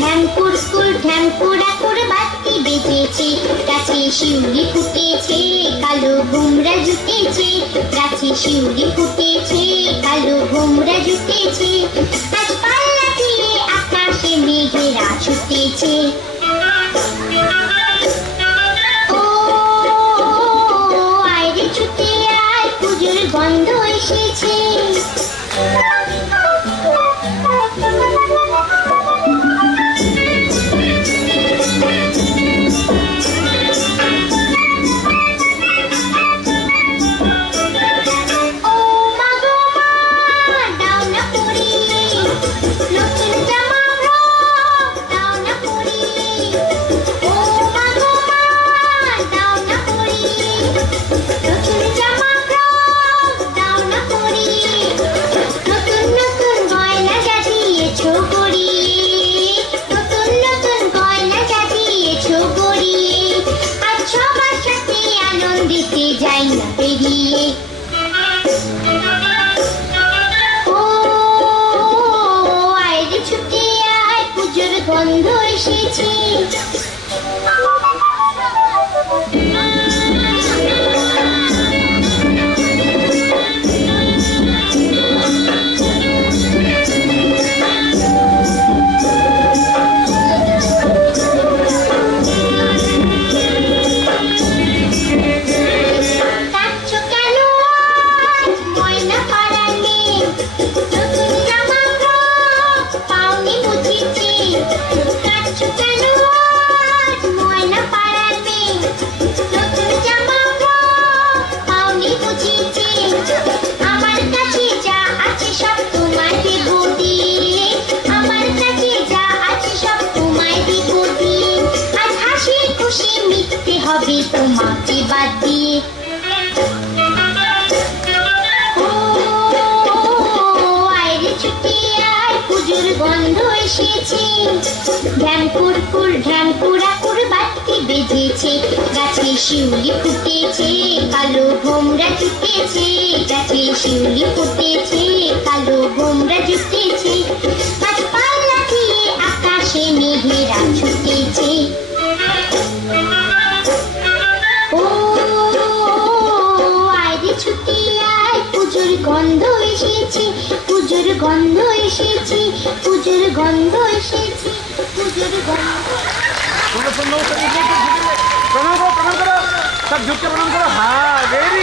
ঢ্যাঙ্কুর ঢ্যাঙ্কুড়াকুর বাতি বেজেছে, গাছে শিউলি ফুটেছে, কালো ভোমরা জুটেছে, গাছে শিউলি ফুটেছে, কালো ভোমরা জুটেছে, আজ পাল্লা দিয়ে আকাশে মেঘেরা ছুটেছে। ও আয়রে ছুটে আয়, পুজোর গন্ধ এসেছে। গন্ধ এসেছে। হবে তোমাকে বাদ দিয়ে। ও আয়রে ছুটে আয়, পুজোর গন্ধ এসেছে। ঢ্যাঙ্কুড়াকুর বাতি বেজেছে, গাছে শিউলি ফুটেছে, কালো ভোমরা জুটেছে, গাছে শিউলি ফুটেছে, কালো ভোমরা জুটেছে, আজ পাল্লা দিয়ে আকাশে মেঘেরা ছুটেছে। পুজোর গন্ধ এসেছে, পুজোর গন্ধ এসেছে, পুজোর গন্ধ এসেছে, পুজোর গন্ধ। प्रणाम करो, सब झुक के प्रणाम करो। हाँ, वेरी